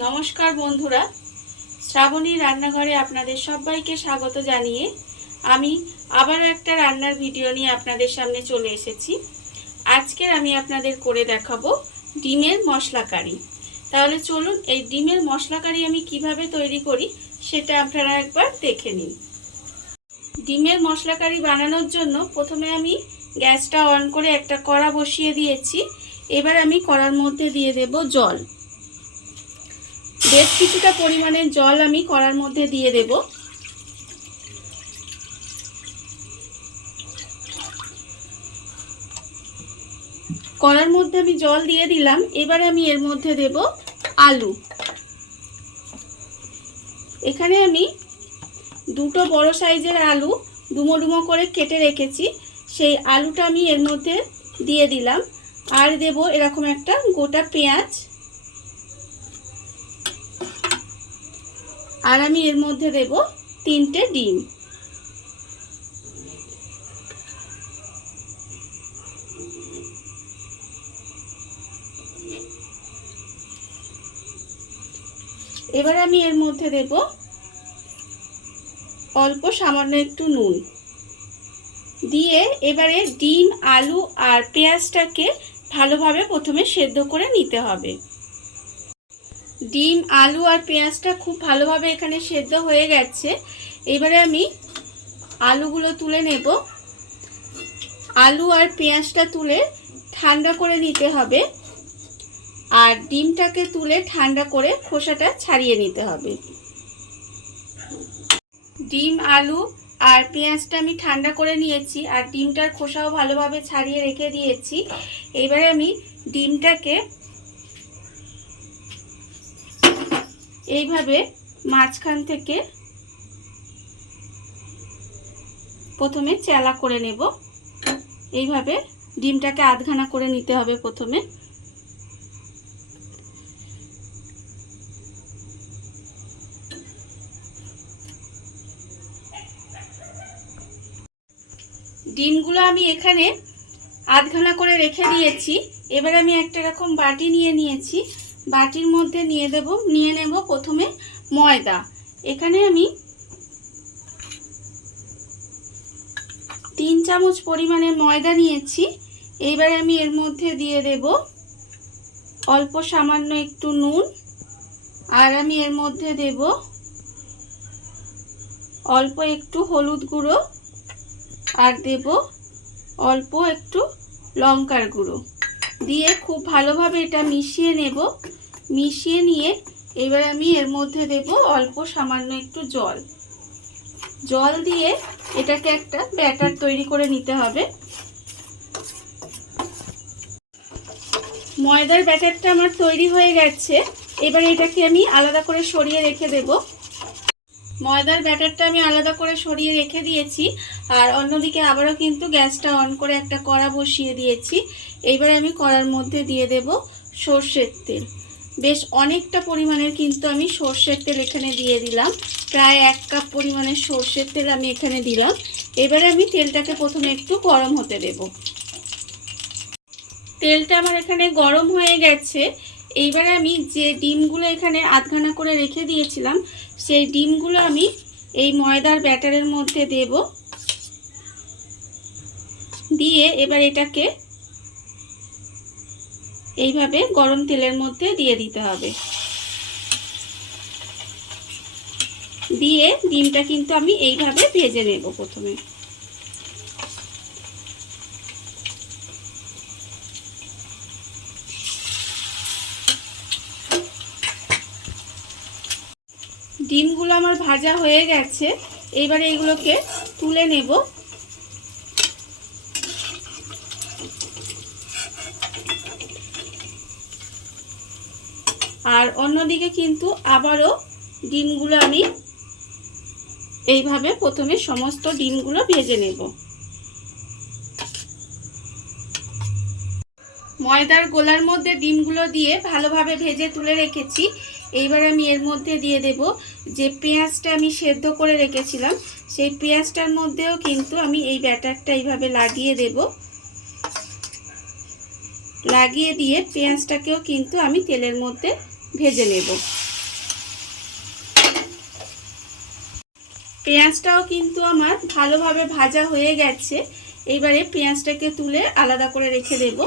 নমস্কার বন্ধুরা, শ্রাবণী রান্নাঘরে আপনাদের সবাইকে স্বাগত জানিয়ে আমি আবারও একটা রান্নার ভিডিও নিয়ে আপনাদের সামনে চলে এসেছি। আজকে আমি আপনাদের করে দেখাবো ডিমের মশলা কারি। তাহলে চলুন এই ডিমের মশলা কারি আমি কিভাবে তৈরি করি সেটা আপনারা একবার দেখে নিন। ডিমের মশলা কারি বানানোর জন্য প্রথমে আমি গ্যাসটা অন করে একটা কড়া বসিয়ে দিয়েছি। এবার আমি কড়ার মধ্যে দিয়ে দেব জল। বেশ কিছুটা পরিমাণের জল আমি কড়ার মধ্যে দিয়ে দেব। কড়ার মধ্যে আমি জল দিয়ে দিলাম। এবার আমি এর মধ্যে দেব আলু। এখানে আমি দুটো বড় সাইজের আলু ডুমো ডুমো করে কেটে রেখেছি, সেই আলুটা আমি এর মধ্যে দিয়ে দিলাম। আর দেব এরকম একটা গোটা পেঁয়াজ। আর আমি এর মধ্যে দেব 3টে ডিম। এবার আমি এর মধ্যে দেব অল্প সামান্য একটু নুন দিয়ে এবারে ডিম, আলু আর পেঁয়াজটাকে ভালোভাবে প্রথমে সেদ্ধ করে নিতে হবে। ডিম, আলু আর পেঁয়াজটা খুব ভালোভাবে এখানে সেদ্ধ হয়ে গেছে। এবারে আমি আলুগুলো তুলে নেব। আলু আর পেঁয়াজটা তুলে ঠান্ডা করে নিতে হবে, আর ডিমটাকে তুলে ঠান্ডা করে খোসাটা ছাড়িয়ে নিতে হবে। ডিম, আলু আর পেঁয়াজটা আমি ঠান্ডা করে নিয়েছি, আর ডিমটার খোসাও ভালোভাবে ছাড়িয়ে রেখে দিয়েছি। এবারে আমি ডিমটাকে এইভাবে মাঝখান থেকে প্রথমে চেলা করে নেব। এইভাবে ডিমটাকে আধখানা করে নিতে হবে প্রথমে। ডিমগুলো আমি এখানে আধখানা করে রেখে দিয়েছি। এবার আমি একটা এরকম বাটি নিয়ে নিয়েছি। বাটির মধ্যে নিয়ে নেব প্রথমে ময়দা। এখানে আমি 3 চামচ পরিমাণে ময়দা নিয়েছি। এইবারে আমি এর মধ্যে দিয়ে দেব অল্প সামান্য একটু নুন। আর আমি এর মধ্যে দেব অল্প একটু হলুদ গুঁড়ো, আর দেব অল্প একটু লঙ্কার গুঁড়ো দিয়ে খুব ভালোভাবে এটা মিশিয়ে নেব। মিশিয়ে নিয়ে এবার আমি এর মধ্যে দেব অল্প সামান্য একটু জল দিয়ে এটাকে একটা ব্যাটার তৈরি করে নিতে হবে। ময়দার ব্যাটারটা আমার তৈরি হয়ে গেছে। এবার এটাকে আমি আলাদা করে সরিয়ে রেখে দেব। ময়দার ব্যাটারটা আমি আলাদা করে সরিয়ে রেখে দিয়েছি। আর অন্যদিকে আবারও কিন্তু গ্যাসটা অন করে একটা কড়া বসিয়ে দিয়েছি। এইবার আমি কড়ার মধ্যে দিয়ে দেব সর্ষের তেল। বেশ অনেকটা পরিমাণের কিন্তু আমি সর্ষের তেল এখানে দিয়ে দিলাম। প্রায় 1 কাপ পরিমাণের সর্ষের তেল আমি এখানে দিলাম। এবারে আমি তেলটাকে প্রথমে একটু গরম হতে দেব। তেলটা আমার এখানে গরম হয়ে গেছে। এইবারে আমি যে ডিমগুলো এখানে আধখানা করে রেখে দিয়েছিলাম, সেই ডিমগুলো আমি এই ময়দার ব্যাটারের মধ্যে দেব। দিয়ে এবার এটাকে এইভাবে গরম তেলের মধ্যে দিয়ে দিতে হবে। দিয়ে ডিমটা কিন্তু আমি এইভাবে ভেজে নেব প্রথমে। ডিমগুলো আমার ভাজা হয়ে গেছে। এবারে এগুলোকে তুলে নেব। আর অন্যদিকে কিন্তু আবারও ডিমগুলো আমি এইভাবে প্রথমে সমস্ত ডিমগুলো ভেজে নেব। ময়দার গোলার মধ্যে ডিমগুলো দিয়ে ভালোভাবে ভেজে তুলে রেখেছি। এইবার আমি এর মধ্যে দিয়ে দেব যে পেঁয়াজটা আমি সেদ্ধ করে রেখেছিলাম, সেই পেঁয়াজটার মধ্যেও কিন্তু আমি এই ব্যাটারটা এইভাবে লাগিয়ে দেব। লাগিয়ে দিয়ে পেঁয়াজটাকেও কিন্তু আমি তেলের মধ্যে ভেজে নেব। পেঁয়াজটাও কিন্তু আমার ভালোভাবে ভাজা হয়ে গেছে। এবারে পেঁয়াজটাকে তুলে আলাদা করে রেখে দেব।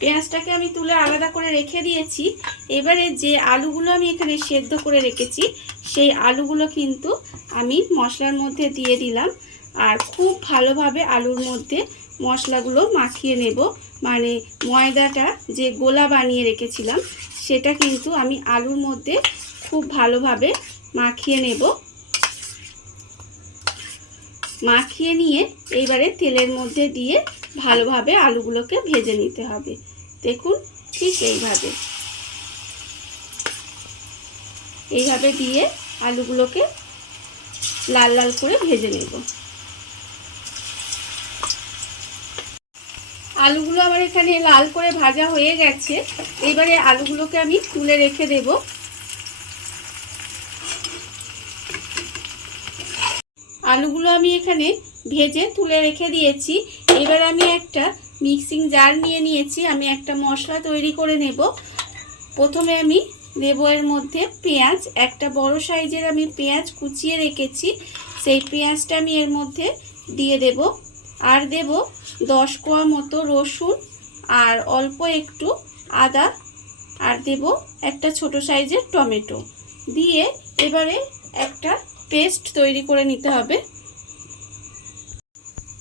পেঁয়াজটাকে আমি তুলে আলাদা করে রেখে দিয়েছি। এবারে যে আলুগুলো আমি এখানে সেদ্ধ করে রেখেছি সেই আলুগুলো কিন্তু আমি মশলার মধ্যে দিয়ে দিলাম। আর খুব ভালোভাবে আলুর মধ্যে মশলাগুলো মাখিয়ে নেব। মানে ময়দাটা যে গোলা বানিয়ে রেখেছিলাম সেটা কিন্তু আমি আলুর মধ্যে খুব ভালোভাবে মাখিয়ে নেব। মাখিয়ে নিয়ে এইবারে তেলের মধ্যে দিয়ে ভালোভাবে আলুগুলোকে ভেজে নিতে হবে। দেখুন ঠিক এইভাবে দিয়ে আলুগুলোকে লাল লাল করে ভেজে নেব। আলুগুলো আমার এখানে লাল করে ভাজা হয়ে গেছে। এবারে আলুগুলোকে আমি তুলে রেখে দেব। আলুগুলো আমি এখানে ভেজে তুলে রেখে দিয়েছি। এবার আমি একটা মিক্সিং জার নিয়ে নিয়েছি। আমি একটা মশলা তৈরি করে নেব। প্রথমে আমি দেব এর মধ্যে পেঁয়াজ। একটা বড় সাইজের আমি পেঁয়াজ কুচিয়ে রেখেছি, সেই পেঁয়াজটা আমি এর মধ্যে দিয়ে দেব। আর দেব 10 কোয়া মতো রসুন আর অল্প একটু আদা, আর দেব একটা ছোট সাইজের টমেটো দিয়ে এবারে একটা পেস্ট তৈরি করে নিতে হবে।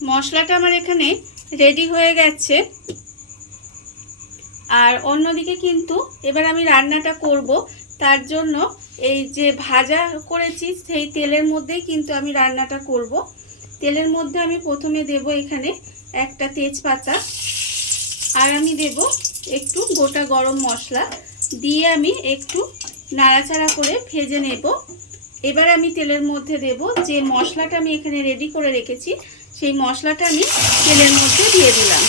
মশলাটা আমার এখানে রেডি হয়ে গেছে। আর অন্যদিকে কিন্তু এবার আমি রান্নাটা করব, তার জন্য এই যে ভাজা করেছি সেই তেলের মধ্যেই কিন্তু আমি রান্নাটা করব। তেলের মধ্যে আমি প্রথমে দেব এখানে একটা তেজপাতা, আর আমি দেব একটু গোটা গরম মশলা দিয়ে আমি একটু নাড়াচাড়া করে ভেজে নেব। এবার আমি তেলের মধ্যে দেব যে মশলাটা আমি এখানে রেডি করে রেখেছি সেই মশলাটা আমি তেলের মধ্যে দিয়ে দিলাম।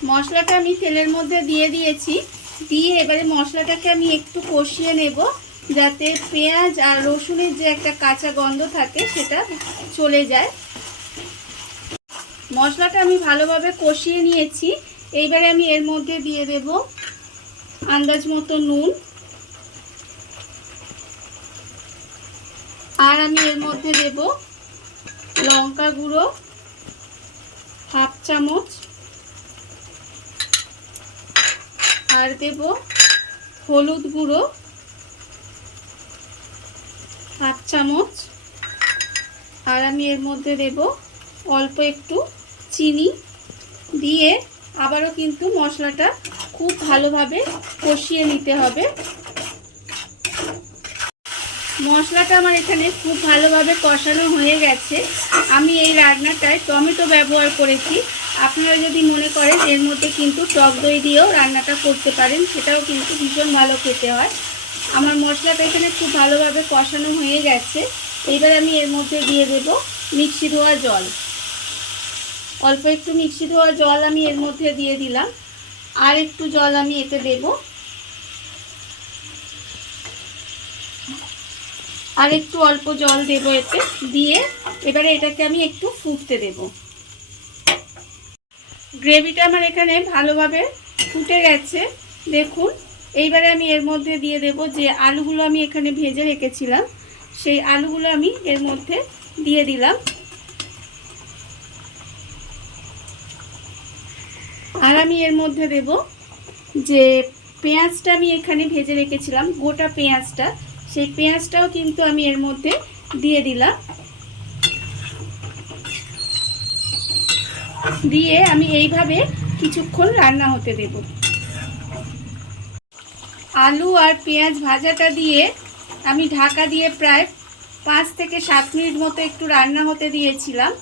মশলাটা আমি তেলের মধ্যে দিয়ে দিয়েছি। দিয়ে এবারে মশলাটাকে আমি একটু কষিয়ে নেব, যাতে পেঁয়াজ আর রসুনের যে একটা কাঁচা গন্ধ থাকে সেটা চলে যায়। মশলাটা আমি ভালোভাবে কষিয়ে নিয়েছি। এইবারে আমি এর মধ্যে দিয়ে দেব আন্দাজ মতো নুন, আর আমি এর মধ্যে দেব লঙ্কা গুঁড়ো হাফ চামচ, আর দেব হলুদ গুঁড়ো হাফ চামচ, আর আমি এর মধ্যে দেব অল্প একটু চিনি দিয়ে আবারও কিন্তু মশলাটা খুব ভালোভাবে কষিয়ে নিতে হবে। মশলাটা আমার এখানে খুব ভালোভাবে কষানো হয়ে গেছে। আমি এই রান্নাটায় টমেটো ব্যবহার করেছি। আপনারা যদি মনে করেন এর মধ্যে কিন্তু টক দই দিয়েও রান্নাটা করতে পারেন, সেটাও কিন্তু ভীষণ ভালো খেতে হয়। আমার মশলাটা এখানে খুব ভালোভাবে কষানো হয়ে গেছে। এবার আমি এর মধ্যে দিয়ে দেব মিক্সি ধোয়া জল। অল্প একটু মিক্সি ধোয়া জল আমি এর মধ্যে দিয়ে দিলাম, আর একটু জল আমি এতে দেব, আর একটু অল্প জল দেব এতে দিয়ে এবারে এটাকে আমি একটু ফুটতে দেব। গ্রেভিটা আমার এখানে ভালোভাবে ফুটে গেছে দেখুন। এইবারে আমি এর মধ্যে দিয়ে দেব যে আলুগুলো আমি এখানে ভেজে রেখেছিলাম সেই আলুগুলো আমি এর মধ্যে দিয়ে দিলাম। আর আমি এর মধ্যে দেব যে পেঁয়াজটা আমি এখানে ভেজে রেখেছিলাম, গোটা পেঁয়াজটা, সেই পেঁয়াজটাও কিন্তু আমি এর মধ্যে দিয়ে দিলাম। দিয়ে আমি এইভাবে কিছুক্ষণ রান্না হতে দেব। আলু আর পেঁয়াজ ভাজাটা দিয়ে আমি ঢাকা দিয়ে প্রায় 5 থেকে 7 মিনিট মতো একটু রান্না হতে দিয়েছিলাম।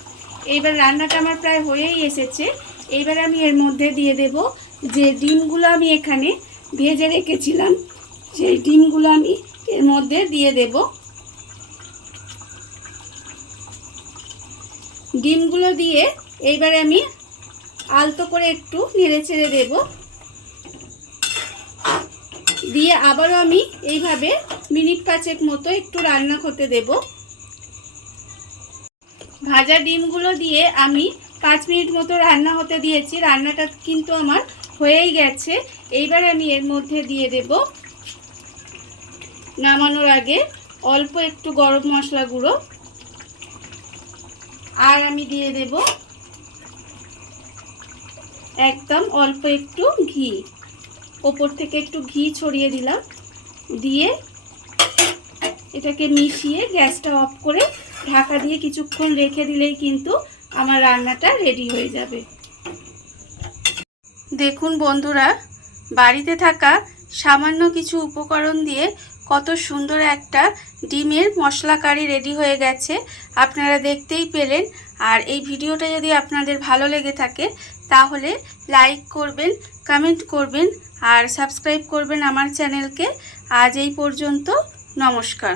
এইবার রান্নাটা আমার প্রায় হয়েই এসেছে। এইবার আমি এর মধ্যে দিয়ে দেব যে ডিমগুলো আমি এখানে ভেজে রেখেছিলাম সেই ডিমগুলো আমি এর মধ্যে দিয়ে দেব। ডিমগুলো দিয়ে এইবারে আমি আলতো করে একটু নেড়ে চেড়ে দেব। দিয়ে আবারও আমি এইভাবে মিনিট 5 মতো একটু রান্না হতে দেব। ভাজা ডিমগুলো দিয়ে আমি 5 মিনিট মতো রান্না হতে দিয়েছি। রান্নাটা কিন্তু আমার হয়েই গেছে। এইবার আমি এর মধ্যে দিয়ে দেব নামানোর আগে অল্প একটু গরম মশলা গুঁড়ো, আর আমি দিয়ে দেব একদম অল্প একটু ঘি। ওপর থেকে একটু ঘি ছড়িয়ে দিলাম, দিয়ে এটাকে মিশিয়ে গ্যাসটা অফ করে ঢাকা দিয়ে কিছুক্ষণ রেখে দিলেই কিন্তু আমার রান্নাটা রেডি হয়ে যাবে। দেখুন বন্ধুরা, বাড়িতে থাকা সামান্য কিছু উপকরণ দিয়ে কত সুন্দর একটা ডিমের মশলা কারি রেডি হয়ে গেছে, আপনারা দেখতেই পেলেন। আর এই ভিডিওটা যদি আপনাদের ভালো লেগে থাকে তাহলে লাইক করবেন, কমেন্ট করবেন আর সাবস্ক্রাইব করবেন আমার চ্যানেলকে। আজ এই পর্যন্ত, নমস্কার।